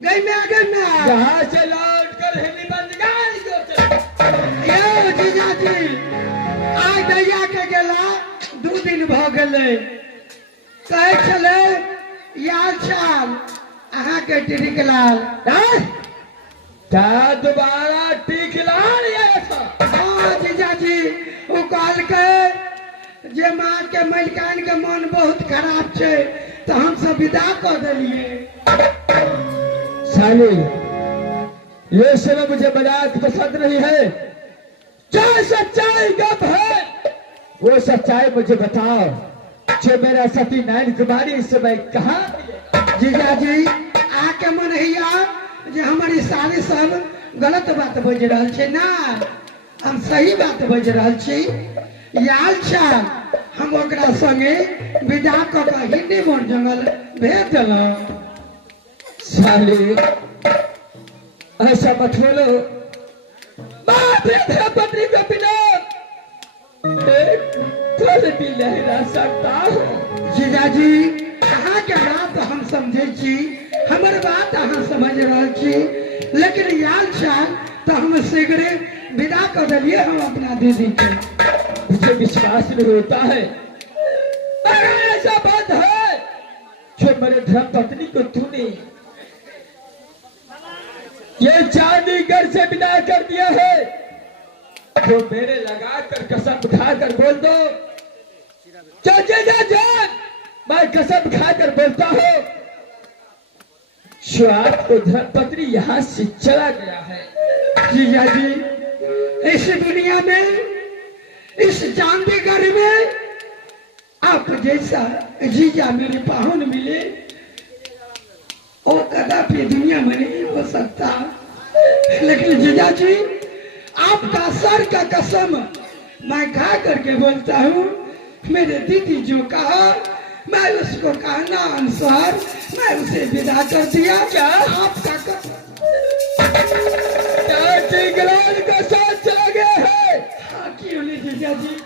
गई जहाँ से लौट कर हिली बंद यो जीजा जी आज दैया के गेला 2 दिन भ गेले कहे चले यार चाल अहाँ के टिकलाल क्या दोबारा टिकलाल हाँ जीजा जी वो कहल के जे माँ के मलिकान के मन बहुत खराब छे तो हम सब विदा कर दिलिए। साली ये समय मुझे मजाक पसंद नहीं है। क्या सच्चाई गप है वो सच्चाई मुझे बताओ। जो मेरा सती नैन कुमारी इस समय कहाँ जीजा जी आके मन हिया जे हमारी साली सब गलत बात बज रहा छे ना हम सही बात बज रहा छी। याल चाल हम ओकरा संगे विदा क के हिंदी मोर जंगल भेज दिलौं। साली ऐसा मत बोलो। पत्नी के बिना एक पल भी नहीं रह सकता हूँ। जीजा जी अहाँ के बात हम समझे छी हमर बात अहाँ समझ रहा छी लेकिन याल चाल तो हम शीघ्र विदा कर दिलिए हम अपना दीदी के। मुझे विश्वास नहीं होता है अगर ऐसा बात है जो मेरे धर्म पत्नी को तूने ये चांदी घर से विदा कर दिया है जो मेरे लगा कर कसम खाकर बोल दो। जान मैं कसम खाकर बोलता हूँ स्वाद को धर्म पत्नी यहाँ से चला गया है। जीजा जी इस दुनिया में इस चांदी घर में आप जैसा जीजा मेरे पाहुन मिले और कदापि दुनिया में नहीं हो सकता। लेकिन जीजा जी आपका सर का कसम मैं खा करके बोलता हूँ मेरे दीदी जो कहा मैं उसको कहना अनुसार मैं उसे विदा कर दिया। क्या आपका टिकलाल का साथ चला गया है? हाँ क्यों नहीं जीजा जी।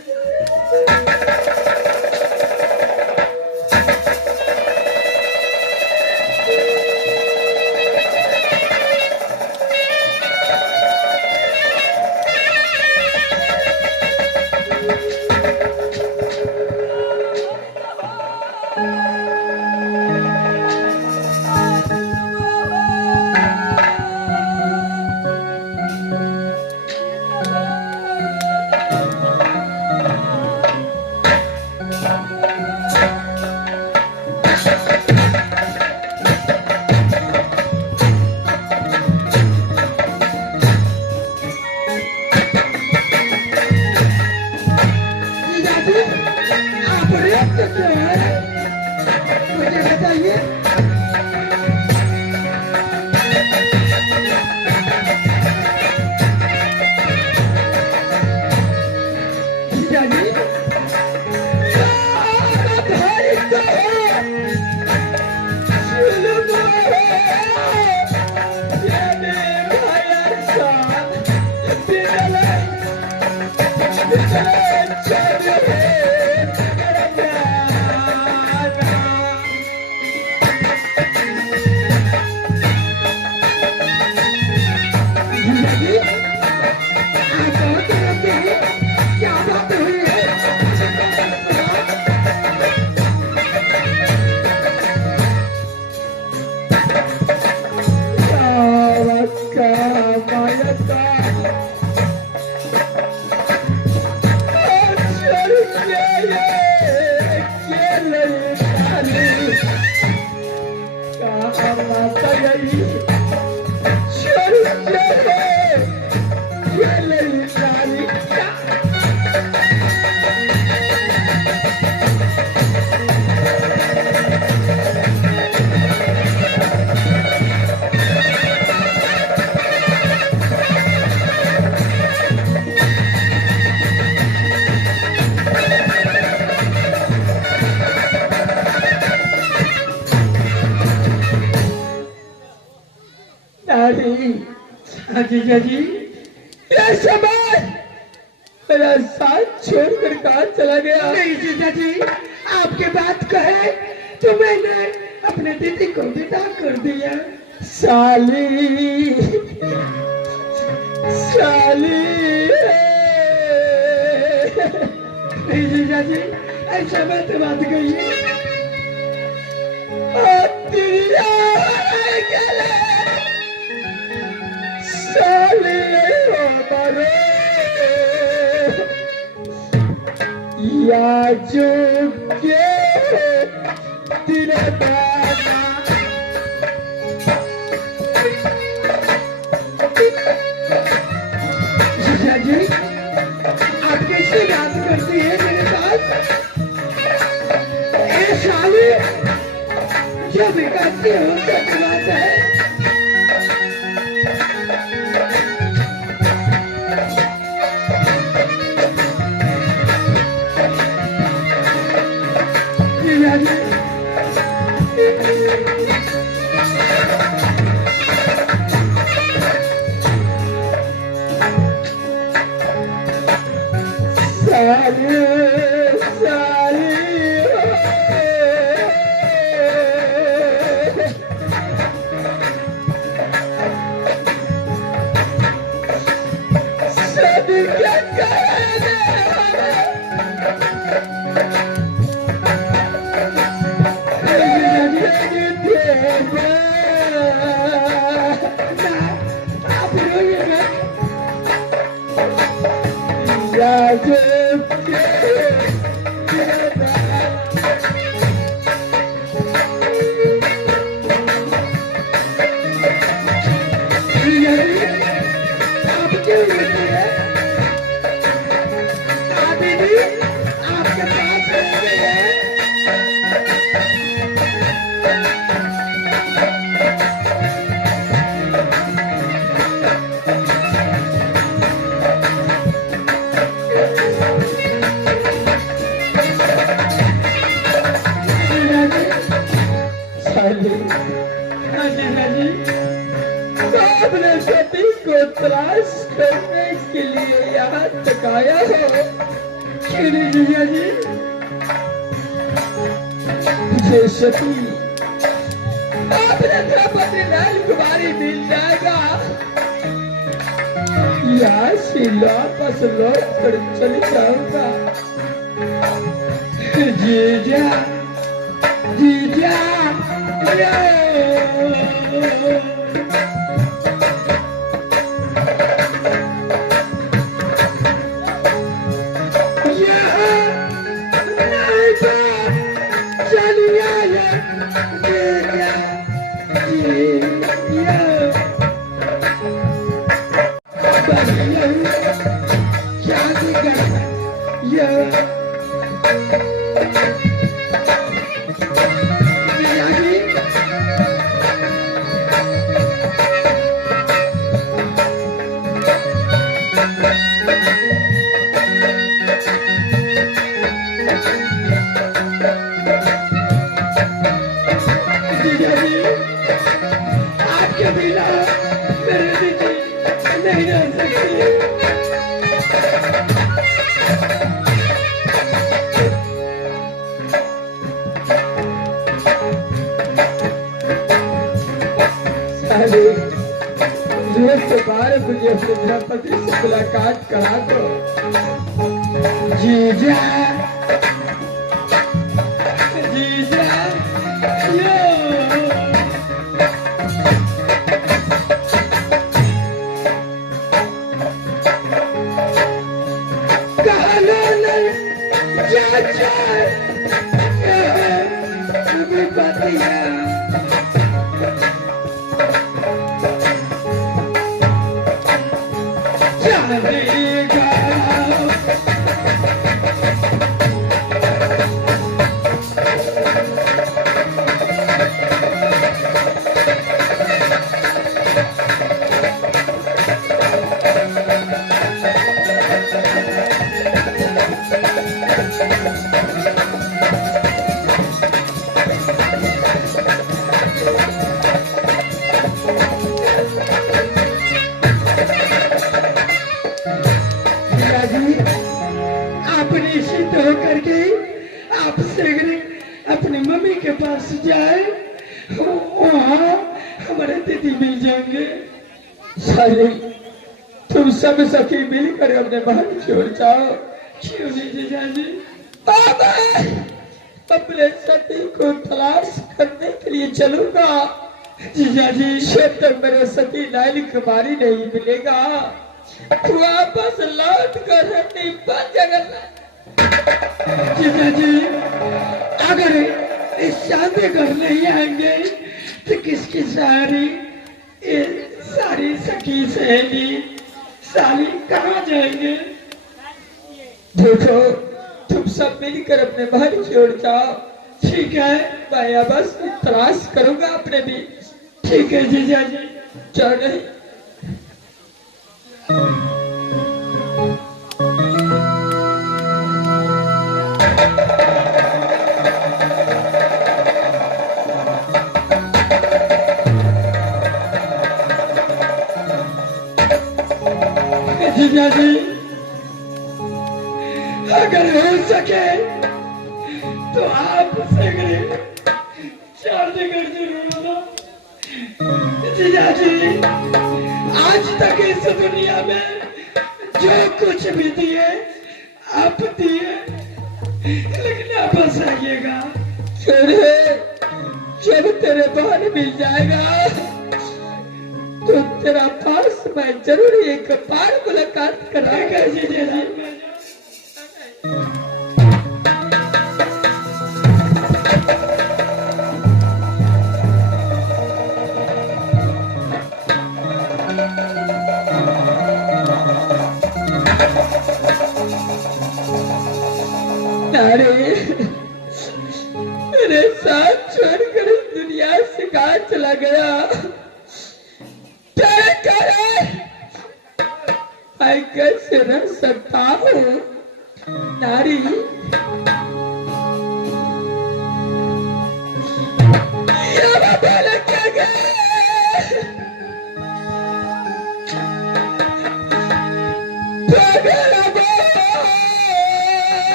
जीजा जी ये समय मेरा साथ छोड़कर कहाँ चला गया? नहीं जीजा जी आपके बात कहे तो मैंने अपने दीदी को विदा कर दिया। साली साली नहीं जीजा जी, ऐसा मत बात कहिए। साली मरो या जो के तेरे जीजा जी, आप कैसे बात करती है मेरे साथ? ए साली, जो भी करती हो सच बात है। जीजा जी, साली साली सब क्या करेंगे आप रोइए मत। जीजा जी, आप क्यों रोती है? दादी जी, आपके पास रहती है। जीजा जी, हाँ जीजा जी, आपने सती को तलाश करने के लिए यहाँ तक आया हो। क्यों नहीं जीजा जी? मुझे सती आपने द्रौपदी राजकुमारी मिल जाएगा, यहाँ से वापस लौट कर चले जाऊंगा। जीजा, जीजा, यो। आपके बिना मेरी दीदी नहीं रह सकती। बार मुझे अपने धर्मपति से मुलाकात करा दो। जीजा, जीजा, यो। कहना नहीं चाचा, अभी पति है। अपनी मम्मी के पास जाए, वहाँ हमारे दीदी मिल जाएंगे। साली तुम सब सखी मिलकर अपने महल छोड़ जाओ। क्यों नहीं जीजा जी? बाबा अपने सती को तलाश करने के लिए चलूंगा। जीजा जी जब तक मेरे सती लाल कुमारी नहीं मिलेगा वापस लौट कर नहीं बन जाएगा। जीजा जी अगर इस शादी घर नहीं आएंगे तो किसकी सारी सखी सहेली साली कहाँ जाएंगे? देखो तुम सब मिलकर अपने महल छोड़ जाओ। ठीक है मैं बस तलाश करूंगा अपने भी। ठीक है जीजा जी। चल नहीं जीजा जी अगर हो सके तो आप शादी कर जरूर होना। जीजा जी आज तक इस दुनिया में जो कुछ भी दिए आप दिए, लेकिन आप बस आइएगा। जब तेरे बाहर मिल जाएगा तो तेरा पास मैं जरूर एक बार मुलाकात कराऊंगा। जीजा जी मेरे साथ छोड़कर इस दुनिया से कहाँ चला गया? तेरे कारण मैं कैसे रह सकता हूँ? नारी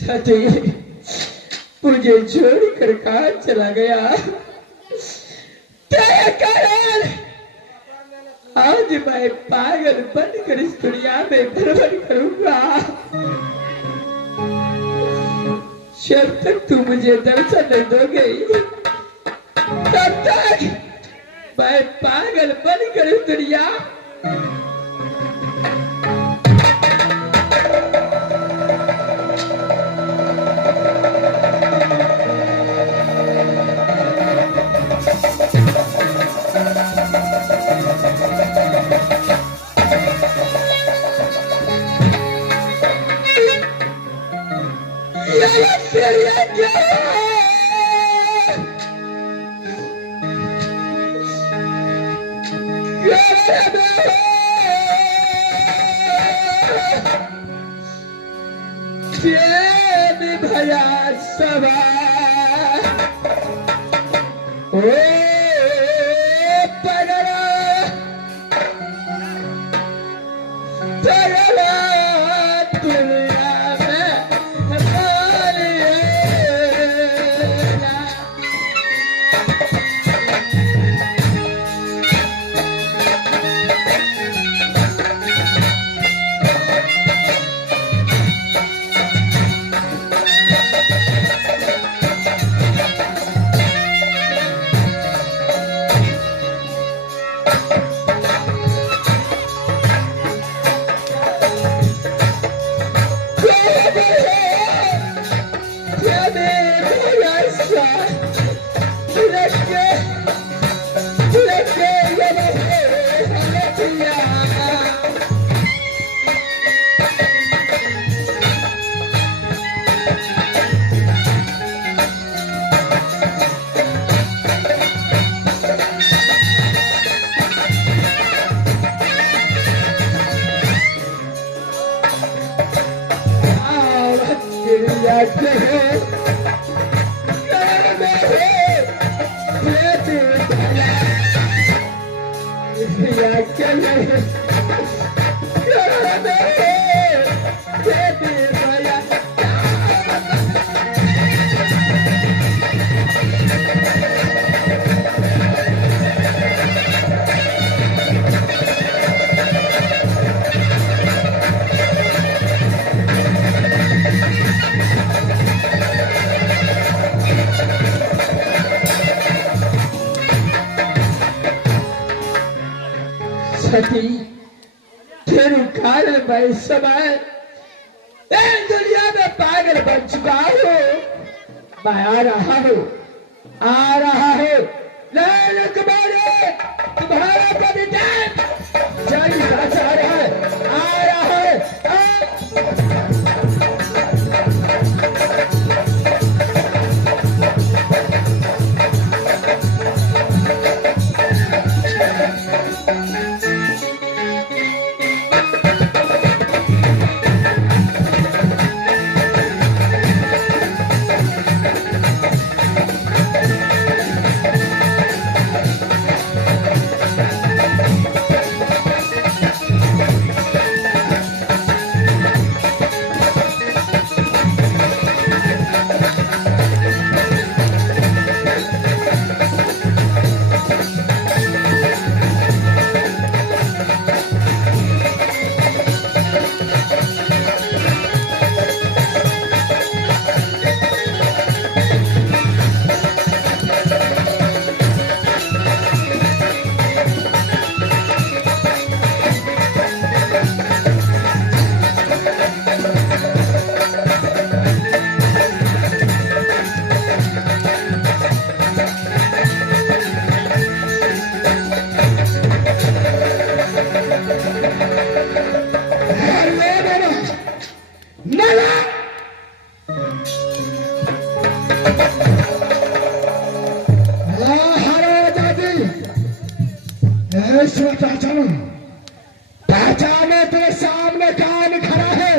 क्या गए? मुझे छोड़कर कहाँ चला गया? तेरे कारण आज मैं पागल बनकर इस दुनिया में भ्रमण करूंगा। जब तक तू मुझे दर्शन नहीं दोगे तब तक मैं पागल बनकर इस दुनिया ये क्या भया सवा ओ पररा पररा दुनिया में हमारे सती तेरे कारण मैं इस समय इन दुनिया में पागल बन चुका हूँ। मैं आ रहा हूँ लेकिन तुम्हारा परिणाम जारी चाह रहा है आ रहा है पहचानो तेरे सामने कान खड़ा है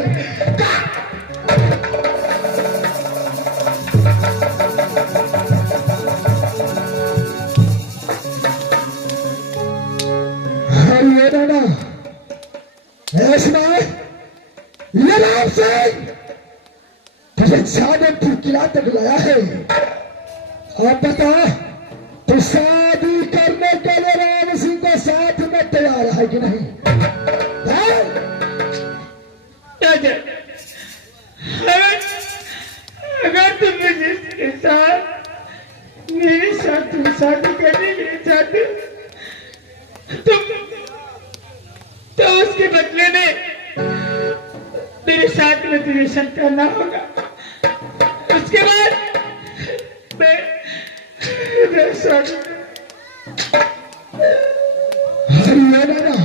ये दादा ये राम सिंह तुझे सादे किला तक लाया है और बता तू शादी करने के लिए राम सिंह को साथ में तैयार है कि नहीं? अगर तुम मुझे इसके साथ मेरे साथ तुम शादी करने के लिए चाहते तो उसके बदले में मेरे साथ में रिलेशन करना होगा। उसके बाद मैं हरियाणा